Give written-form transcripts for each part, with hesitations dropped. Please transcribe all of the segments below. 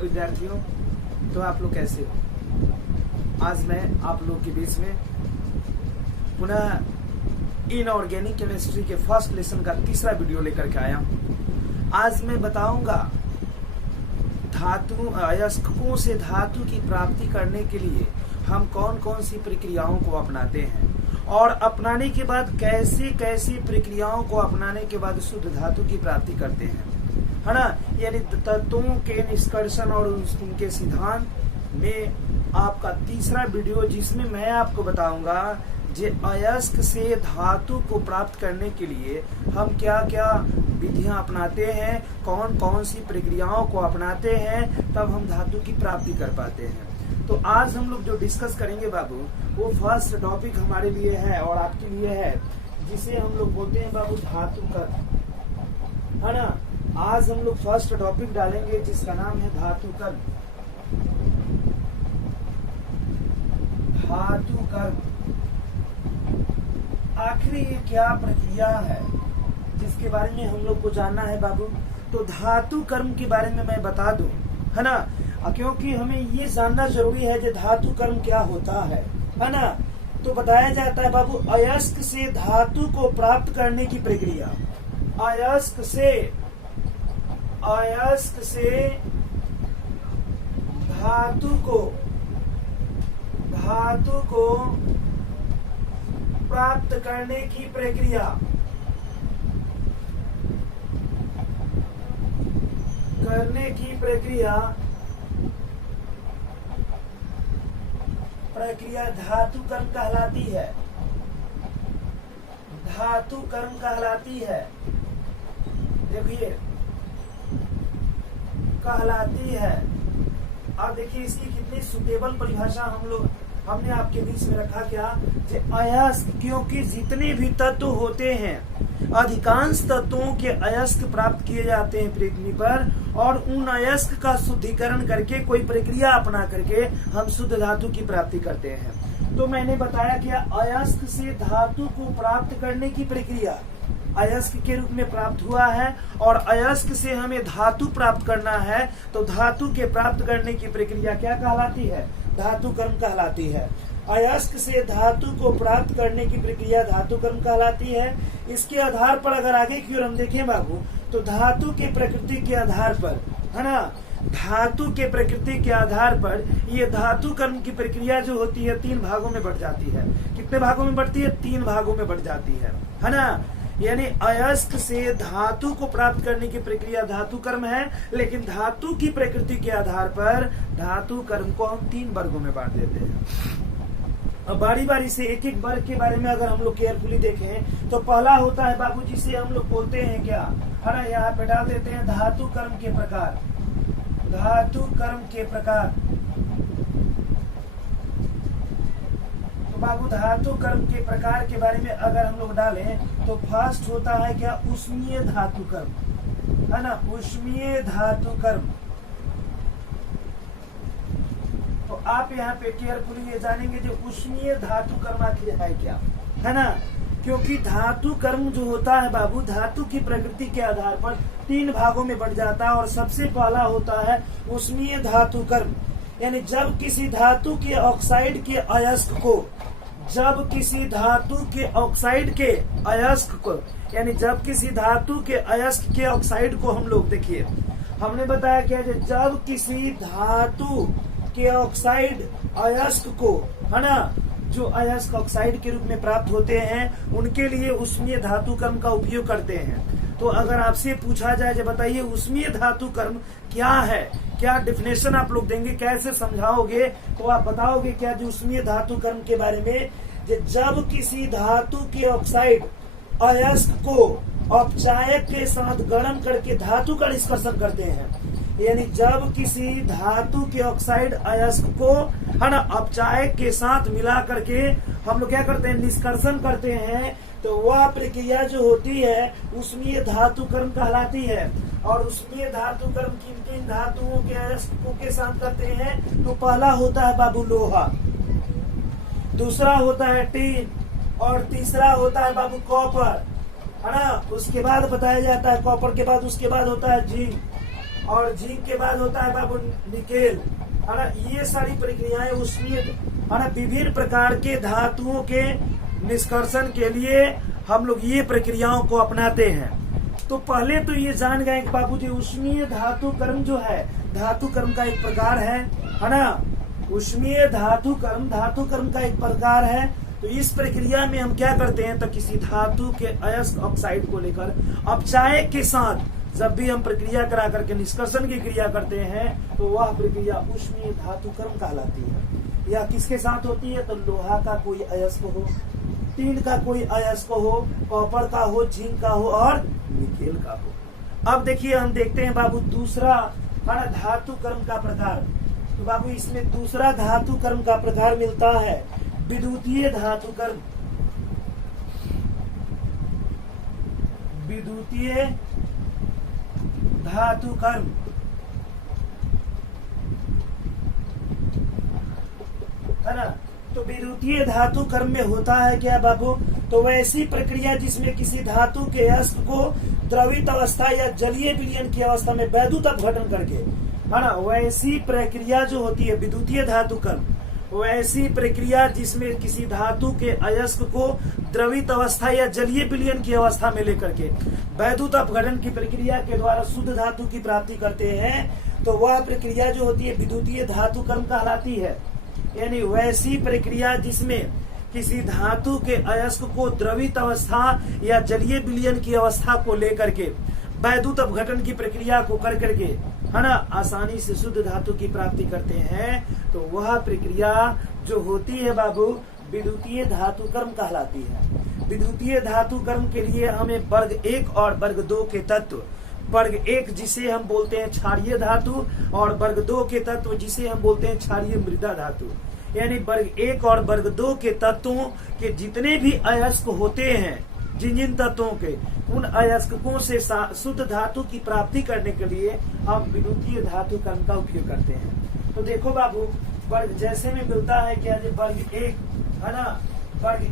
Hello विद्यार्थियों, तो आप लोग कैसे हो। आज मैं आप लोग के बीच में पुनः इनऑर्गेनिक केमिस्ट्री के फर्स्ट लेसन का तीसरा वीडियो लेकर के आया हूँ। आज मैं बताऊंगा धातु अयस्कों से धातु की प्राप्ति करने के लिए हम कौन कौन सी प्रक्रियाओं को अपनाते हैं और अपनाने के बाद कैसे कैसे प्रक्रियाओं को अपनाने के बाद शुद्ध धातु की प्राप्ति करते हैं, है ना। यानी तत्वों के निष्कर्षण और उनके सिद्धांत में आपका तीसरा वीडियो, जिसमें मैं आपको बताऊंगा जे अयस्क से धातु को प्राप्त करने के लिए हम क्या क्या विधियां अपनाते हैं, कौन कौन सी प्रक्रियाओं को अपनाते हैं, तब हम धातु की प्राप्ति कर पाते हैं। तो आज हम लोग जो डिस्कस करेंगे बाबू, वो फर्स्ट टॉपिक हमारे लिए है और आपके लिए है, जिसे हम लोग बोलते हैं बाबू धातु कर्म, है ना। आज हम लोग फर्स्ट टॉपिक डालेंगे जिसका नाम है धातु कर्म। धातु कर्म आखिर ये क्या प्रक्रिया है जिसके बारे में हम लोग को जानना है बाबू। तो धातु कर्म के बारे में मैं बता दूं, है ना, क्योंकि हमें ये जानना जरूरी है कि धातु कर्म क्या होता है ना। तो बताया जाता है बाबू, अयस्क से धातु को प्राप्त करने की प्रक्रिया। अयस्क से धातु को प्राप्त करने की प्रक्रिया धातु कर्म कहलाती है। धातु कर्म कहलाती है, देखिए कहलाती है। अब देखिए इसकी कितनी सुटेबल परिभाषा हमने आपके बीच में रखा क्या, अयस्क, क्योंकि जितने भी तत्व होते हैं अधिकांश तत्वों के अयस्क प्राप्त किए जाते हैं पृथ्वी पर, और उन अयस्क का शुद्धिकरण करके कोई प्रक्रिया अपना करके हम शुद्ध धातु की प्राप्ति करते हैं। तो मैंने बताया कि अयस्क से धातु को प्राप्त करने की प्रक्रिया अयस्क के रूप में प्राप्त हुआ है, और अयस्क से हमें धातु प्राप्त करना है, तो धातु के प्राप्त करने की प्रक्रिया क्या कहलाती है, धातु कर्म कहलाती है। अयस्क से धातु को प्राप्त करने की प्रक्रिया धातु कर्म कहलाती है। इसके आधार पर अगर आगे की ओर हम देखें बाबू, तो धातु के प्रकृति के आधार पर, है ना, धातु के प्रकृति के आधार पर ये धातु कर्म की प्रक्रिया जो होती है 3 भागों में बढ़ जाती है। कितने भागों में बढ़ती है, 3 भागों में बढ़ जाती है ना। यानी अयस्क से धातु को प्राप्त करने की प्रक्रिया धातु कर्म है, लेकिन धातु की प्रकृति के आधार पर धातु कर्म को हम 3 वर्गों में बांट देते हैं। अब बारी बारी से एक एक वर्ग के बारे में अगर हम लोग केयरफुली देखें, तो पहला होता है बाबू जिसे हम लोग बोलते हैं क्या, है ना, यहाँ पे डाल देते हैं धातु कर्म के प्रकार। धातु कर्म के प्रकार, बाबू धातु कर्म के प्रकार के बारे में अगर हम लोग डालें, तो फर्स्ट होता है क्या, ऊष्मीय धातु कर्म, है ना, ऊष्मीय धातु कर्म। तो आप यहाँ पे केयरफुली ये जानेंगे जो ऊष्मीय धातु कर्म आखिर है क्या, है ना, क्योंकि धातु कर्म जो होता है बाबू धातु की प्रकृति के आधार पर 3 भागों में बढ़ जाता है, और सबसे पहला होता है ऊष्मीय धातु कर्म। यानी जब किसी धातु के ऑक्साइड के अयस्क को, जब किसी धातु के ऑक्साइड के अयस्क को, यानी जब किसी धातु के अयस्क के ऑक्साइड को हम लोग, देखिए हमने बताया क्या, जब किसी धातु के ऑक्साइड अयस्क को, है ना, जो अयस्क ऑक्साइड के रूप में प्राप्त होते हैं, उनके लिए ऊष्मीय धातु कर्म का उपयोग करते हैं। तो अगर आपसे पूछा जाए, जब बताइए ऊष्मीय धातु कर्म क्या है, क्या डिफिनेशन आप लोग देंगे, कैसे समझाओगे, तो आप बताओगे क्या जो ऊष्मीय धातु कर्म के बारे में, जब किसी धातु के ऑक्साइड अयस्क को अपचायक के साथ गरम करके धातु का निष्कर्षण करते हैं। यानी जब किसी धातु के ऑक्साइड अयस्क को, है ना, अपचायक के साथ मिला करके हम लोग क्या करते हैं, निष्कर्षण करते हैं, तो वह प्रक्रिया जो होती है ऊष्मीय धातु कर्म कहलाती है। और ऊष्मीय धातु कर्म किन धातुओं के अयस्कों के साथ करते हैं, तो पहला होता है बाबू लोहा, दूसरा होता है टीन, और तीसरा होता है बाबू कॉपर, है ना। उसके बाद बताया जाता है कॉपर के बाद उसके बाद होता है जिंक, और जिंक के बाद होता है बाबू निकेल, है ना। ये सारी प्रक्रियाएं उष्मीय, है ना, विभिन्न प्रकार के धातुओं के निष्कर्षण के लिए हम लोग ये प्रक्रियाओं को अपनाते हैं। तो पहले तो ये जान गए कि बाबू जी उष्मीय धातु कर्म जो है धातु कर्म का एक प्रकार है ना। उष्मीय धातु कर्म का एक प्रकार है। तो इस प्रक्रिया में हम क्या करते हैं, तो किसी धातु के अयस्क ऑक्साइड को लेकर अपचायक के साथ जब भी हम प्रक्रिया करा करके निष्कर्षण की क्रिया करते हैं तो वह प्रक्रिया उष्मीय धातु कर्म कहलाती है। या किसके साथ होती है, तो लोहा का कोई अयस्क हो, टीन का कोई अयस्क हो, कॉपर का हो, जिंक का हो और निकेल का हो। अब देखिए हम देखते हैं बाबू दूसरा हमारा धातु कर्म का प्रकार। तो बाबू इसमें दूसरा धातु कर्म का प्रकार मिलता है विद्युतीय धातु कर्म। विद्युतीय धातु कर्म, है ना। तो विद्युतीय धातु कर्म में होता है क्या बाबू, तो वैसी प्रक्रिया जिसमें किसी धातु के अयस्क को द्रवित अवस्था या जलीय विलयन की अवस्था में वैद्युत अपघटन करके, है ना, वैसी प्रक्रिया जो होती है विद्युतीय धातु कर्म, वैसी प्रक्रिया जिसमें किसी धातु के अयस्क को द्रवित अवस्था या जलीय विलयन की अवस्था में लेकर के वैद्युत अपघटन की प्रक्रिया के द्वारा शुद्ध धातु की प्राप्ति करते हैं, तो वह प्रक्रिया जो होती है विद्युतीय धातु कर्म कहलाती है। यानी वैसी प्रक्रिया जिसमें किसी धातु के अयस्क को द्रवित अवस्था या जलीय विलयन की अवस्था को लेकर के वैद्युत अपघटन की प्रक्रिया को कर करके, है ना, आसानी से शुद्ध धातु की प्राप्ति करते हैं, तो वह प्रक्रिया जो होती है बाबू विद्युतीय धातु कर्म कहलाती है। विद्युतीय धातु कर्म के लिए हमें वर्ग 1 और वर्ग 2 के तत्व, वर्ग 1 जिसे हम बोलते हैं क्षारीय धातु और वर्ग 2 के तत्व जिसे हम बोलते हैं क्षारीय मृदा धातु। यानी वर्ग 1 और वर्ग 2 के तत्वों के जितने भी अयस्क होते हैं, जिन जिन तत्वों के, उन अयस्कों से शुद्ध धातु की प्राप्ति करने के लिए हम विद्युतीय धातु कर्म का उपयोग करते हैं। तो देखो बाबू वर्ग जैसे में मिलता है क्या, वर्ग 1, है ना, वर्ग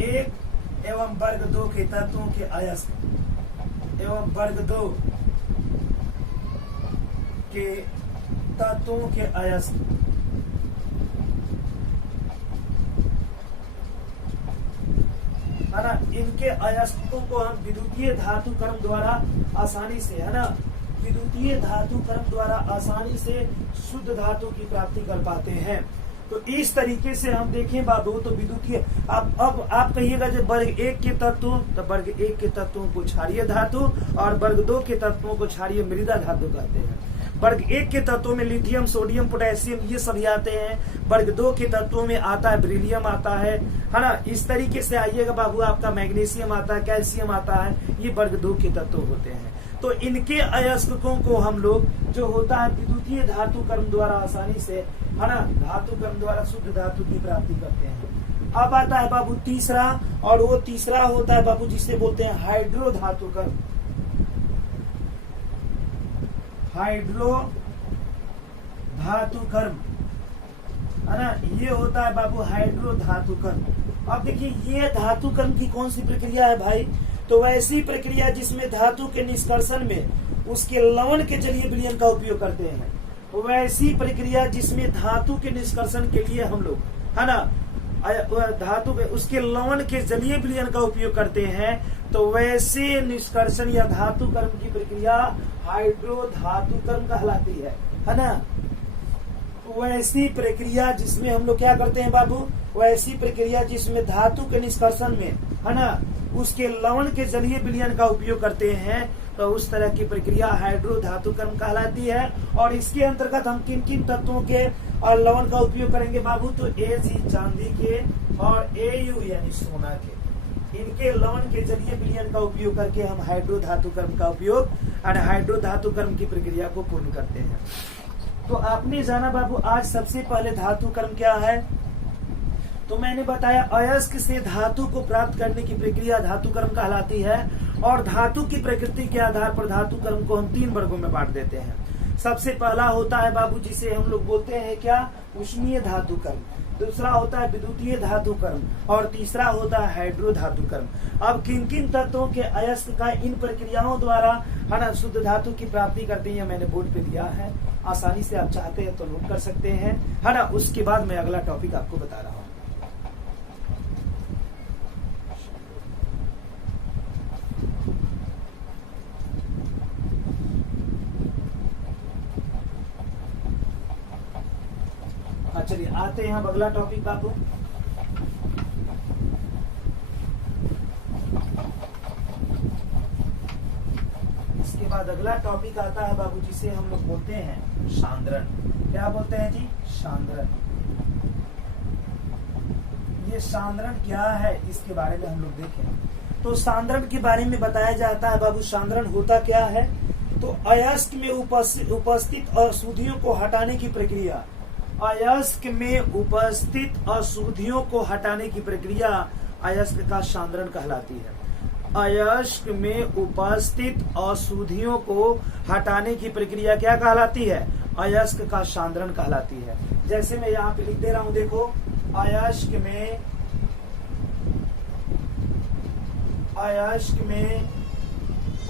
1 एवं वर्ग 2 के तत्वों के अयस्क एवं वर्ग 2 के तत्वों के अयस्क, है ना, इनके अयस्कों को हम विद्युतीय धातु कर्म द्वारा आसानी से, है ना, विद्युतीय धातु कर्म द्वारा आसानी से शुद्ध धातु की प्राप्ति कर पाते हैं। तो इस तरीके से हम देखें बाबू तो विद्युतीय, अब आप कहिएगा जब वर्ग 1 के तत्व, तो वर्ग 1 के तत्वों को क्षारीय धातु और वर्ग 2 के तत्वों को क्षारीय मृदा धातु कहते हैं। वर्ग 1 के तत्वों में लिथियम, सोडियम, पोटेशियम ये सभी आते हैं। वर्ग 2 के तत्वों में आता है बेरिलियम आता है ना। इस तरीके से आइएगा बाबू आपका मैग्नीशियम आता है, कैल्शियम आता है, ये वर्ग 2 के तत्व होते हैं। तो इनके अयस्कों को हम लोग जो होता है विद्युतीय धातु कर्म द्वारा आसानी से, है ना, धातु कर्म द्वारा शुद्ध धातु की प्राप्ति करते हैं। अब आता है बाबू तीसरा, और वो तीसरा होता है बाबू जिसे बोलते हैं हाइड्रो धातु कर्म। हाइड्रो धातु कर्म, है ना, ये होता है बाबू हाइड्रो धातु कर्म। अब देखिए ये धातु कर्म की कौन सी प्रक्रिया है भाई, तो वैसी प्रक्रिया जिसमें धातु के निष्कर्षण में उसके लवण के जलीय विलयन का उपयोग करते हैं। वैसी प्रक्रिया जिसमें धातु के निष्कर्षण के लिए हम लोग, है ना, धातु के उसके लवण के जलीय विलयन का उपयोग करते हैं, तो वैसे निष्कर्षण या धातु कर्म की प्रक्रिया हाइड्रो धातु कर्म कहलाती है ना। वैसी प्रक्रिया जिसमें हम लोग क्या करते हैं बाबू, वैसी प्रक्रिया जिसमें धातु के निष्कर्षण में, है ना, उसके लवण के जलीय विलयन का उपयोग करते हैं, तो उस तरह की प्रक्रिया हाइड्रो धातु कर्म कहलाती है। और इसके अंतर्गत हम किन किन तत्वों के और लवण का उपयोग करेंगे बाबू, तो Ag चांदी के और Au यानी सोना के, इनके लवण के जलीय विलयन का उपयोग करके हम हाइड्रो धातु कर्म का उपयोग और हाइड्रो धातु कर्म की प्रक्रिया को पूर्ण करते हैं। तो आपने जाना बाबू आज सबसे पहले धातु कर्म क्या है, तो मैंने बताया अयस्क से धातु को प्राप्त करने की प्रक्रिया धातु कर्म कहलाती है। और धातु की प्रकृति के आधार पर धातु कर्म को हम 3 वर्गों में बांट देते हैं। सबसे पहला होता है बाबू जिसे हम लोग बोलते हैं क्या, उष्मीय धातु कर्म। दूसरा होता है विद्युतीय धातु कर्म और तीसरा होता है हाइड्रो धातु कर्म। अब किन किन तत्वों के अयस्क का इन प्रक्रियाओं द्वारा है ना शुद्ध धातु की प्राप्ति करते हैं, मैंने बोर्ड पे दिया है, आसानी से आप चाहते हैं तो नोट कर सकते हैं, है ना। उसके बाद मैं अगला टॉपिक आपको बता रहा हूँ। चलिए आते हैं हम अगला टॉपिक बाबू। इसके बाद अगला टॉपिक आता है बाबू जिसे हम लोग बोलते हैं सांद्रण। क्या बोलते हैं जी? सांद्रण। ये सांद्रण क्या है इसके बारे में हम लोग देखें तो सांद्रण के बारे में बताया जाता है बाबू। सांद्रण होता क्या है? तो अयस्क में उपस्थित अशुद्धियों को हटाने की प्रक्रिया, अयस्क में उपस्थित अशुद्धियों को हटाने की प्रक्रिया अयस्क का सांद्रण कहलाती है। अयस्क में उपस्थित अशुद्धियों को हटाने की प्रक्रिया क्या कहलाती है? अयस्क का सांद्रण कहलाती है। जैसे मैं यहाँ पे लिख दे रहा हूं, देखो, अयस्क में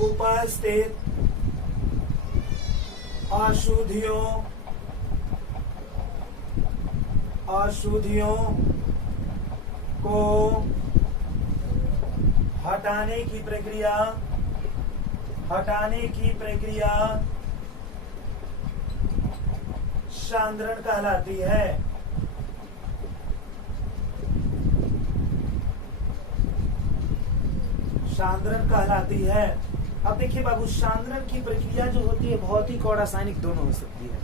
उपस्थित अशुद्धियों को हटाने की प्रक्रिया सांद्रण कहलाती है। सांद्रण कहलाती है। अब देखिए बाबू, सांद्रण की प्रक्रिया जो होती है भौतिक और रासायनिक दोनों हो सकती है।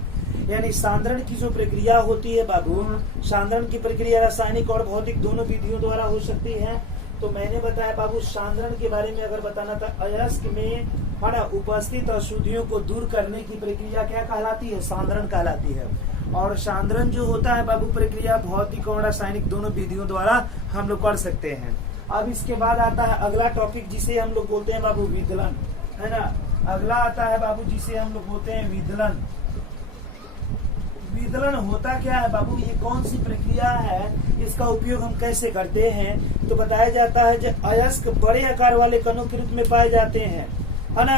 यानी सांद्रण की जो प्रक्रिया होती है बाबू, सांद्रण की प्रक्रिया रासायनिक और भौतिक दोनों विधियों द्वारा हो सकती है। तो मैंने बताया बाबू सांद्रण के बारे में अगर बताना था, अयस्क में है ना उपस्थित अशुद्धियों को दूर करने की प्रक्रिया क्या कहलाती है? सांद्रण कहलाती है। और सांद्रण जो होता है बाबू प्रक्रिया भौतिक और रासायनिक दोनों विधियों द्वारा हम लोग कर सकते हैं। अब इसके बाद आता है अगला टॉपिक जिसे हम लोग बोलते हैं बाबू विदलन, है ना। अगला आता है बाबू जिसे हम लोग बोलते हैं विदलन। विदलन होता क्या है बाबू? ये कौन सी प्रक्रिया है, इसका उपयोग हम कैसे करते हैं? तो बताया जाता है जब अयस्क बड़े आकार वाले कणों के रूप में पाए जाते हैं, है ना।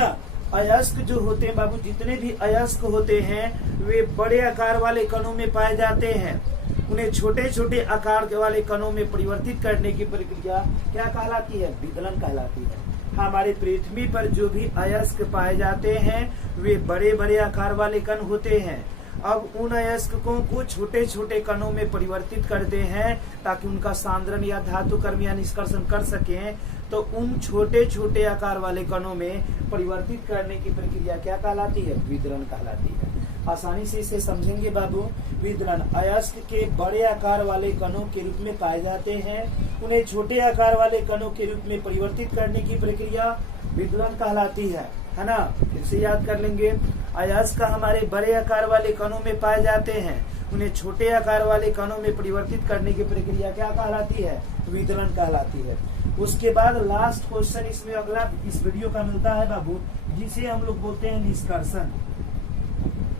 अयस्क जो होते हैं बाबू, जितने भी अयस्क होते हैं वे बड़े आकार वाले कणों में पाए जाते हैं। उन्हें छोटे छोटे आकार वाले कणों में परिवर्तित करने की प्रक्रिया क्या कहलाती है? विदलन कहलाती है। हमारे पृथ्वी पर जो भी अयस्क पाए जाते हैं वे बड़े बड़े आकार वाले कण होते हैं। अब उन अयस्कों को छोटे छोटे कणों में परिवर्तित करते हैं ताकि उनका सांद्रण या धातु कर्म या निष्कर्षण कर सकें। तो उन छोटे छोटे आकार वाले कणों में परिवर्तित करने की प्रक्रिया क्या कहलाती है? विदलन कहलाती है। आसानी से इसे समझेंगे बाबू। विदलन अयस्क के बड़े आकार वाले कणों के रूप में पाए जाते हैं, उन्हें छोटे आकार वाले कणों के रूप में परिवर्तित करने की प्रक्रिया विदलन कहलाती है ना। फिर से याद कर लेंगे, अयस्क हमारे बड़े आकार वाले कणों में पाए जाते हैं, उन्हें छोटे आकार वाले कणों में परिवर्तित करने की प्रक्रिया क्या कहलाती है? विदलन कहलाती है। उसके बाद लास्ट क्वेश्चन इसमें अगला इस वीडियो का मिलता है बाबू, जिसे हम लोग बोलते हैं निष्कर्षण,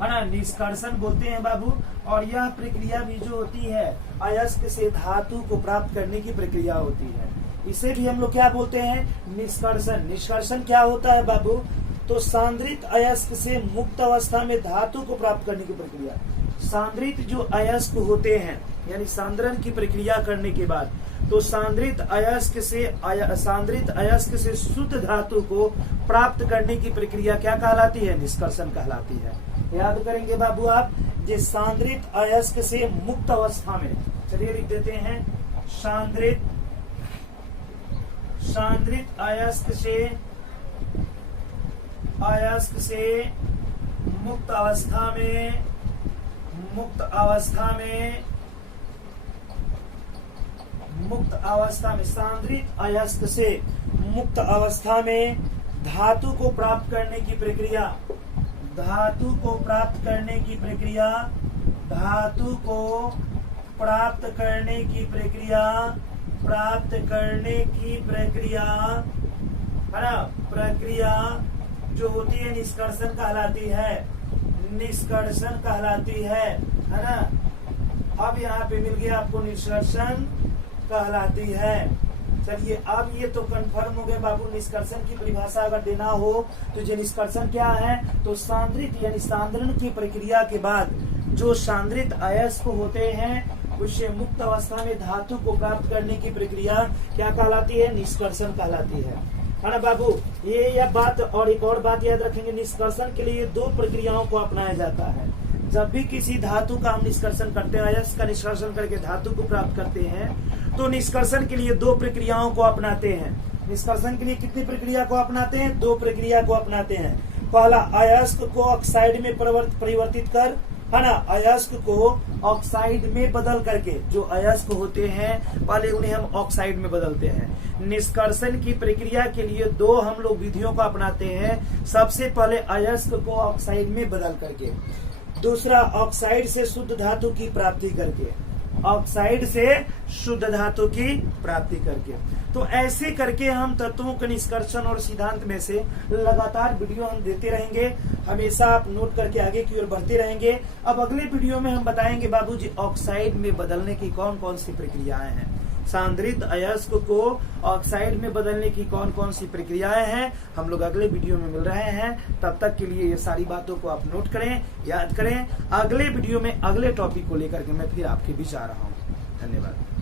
है ना। निष्कर्षण बोलते हैं बाबू। और यह प्रक्रिया भी जो होती है अयस्क से धातु को प्राप्त करने की प्रक्रिया होती है। इसे भी हम लोग क्या बोलते हैं? निष्कर्षण। निष्कर्षण क्या होता है बाबू? तो सांद्रित अयस्क से मुक्त अवस्था में धातु को प्राप्त करने की प्रक्रिया। सांद्रित जो अयस्क होते हैं यानी सांद्रण की प्रक्रिया करने के बाद तो सांद्रित अयस्क से शुद्ध धातु को प्राप्त करने की प्रक्रिया क्या कहलाती है? निष्कर्षण कहलाती है। याद करेंगे बाबू आप, जो सांद्रित अयस्क से मुक्त अवस्था में, चलिए लिख देते हैं, सांद्रित अयस्क से मुक्त अवस्था में सांद्रित अयस्क से मुक्त अवस्था में धातु को प्राप्त करने की प्रक्रिया है ना, प्रक्रिया जो होती है निष्कर्षण कहलाती है। निष्कर्षण कहलाती है ना। अब यहाँ पे मिल गया आपको निष्कर्षण कहलाती है। चलिए अब ये तो कंफर्म हो गया बाबू। निष्कर्षण की परिभाषा अगर देना हो तो जो निष्कर्षण क्या है, तो सांद्रित यानी सांद्रण की प्रक्रिया के बाद जो सांद्रित अयस्क होते हैं उससे मुक्त अवस्था में धातु को प्राप्त करने की प्रक्रिया क्या कहलाती है, निष्कर्षण कहलाती है ना बाबू। ये यह बात और एक और बात याद रखेंगे, निष्कर्षण के लिए दो प्रक्रियाओं को अपनाया जाता है। जब भी किसी धातु का हम निष्कर्षण करते हैं, अयस्क का निष्कर्षण करके धातु को प्राप्त करते हैं, तो निष्कर्षण के लिए दो प्रक्रियाओं को अपनाते हैं। निष्कर्षण के लिए कितनी प्रक्रिया को अपनाते हैं, दो प्रक्रिया को अपनाते हैं। पहला अयस्क को ऑक्साइड में परिवर्तित कर, है ना, अयस्क को ऑक्साइड में बदल करके, जो अयस्क होते हैं पहले उन्हें हम ऑक्साइड में बदलते हैं। निष्कर्षण की प्रक्रिया के लिए दो हम लोग विधियों को अपनाते हैं। सबसे पहले अयस्क को ऑक्साइड में बदल करके, दूसरा ऑक्साइड से शुद्ध धातु की प्राप्ति करके, ऑक्साइड से शुद्ध धातु की प्राप्ति करके। तो ऐसे करके हम तत्वों के निष्कर्षण और सिद्धांत में से लगातार वीडियो हम देते रहेंगे। हमेशा आप नोट करके आगे की ओर बढ़ते रहेंगे। अब अगले वीडियो में हम बताएंगे बाबूजी ऑक्साइड में बदलने की कौन कौन सी प्रक्रियाएं हैं, सांद्रित अयस्क को ऑक्साइड में बदलने की कौन कौन सी प्रक्रियाएं हैं, हम लोग अगले वीडियो में मिल रहे हैं। तब तक के लिए ये सारी बातों को आप नोट करें, याद करें। अगले वीडियो में अगले टॉपिक को लेकर के मैं फिर आपके बीच आ रहा हूँ। धन्यवाद।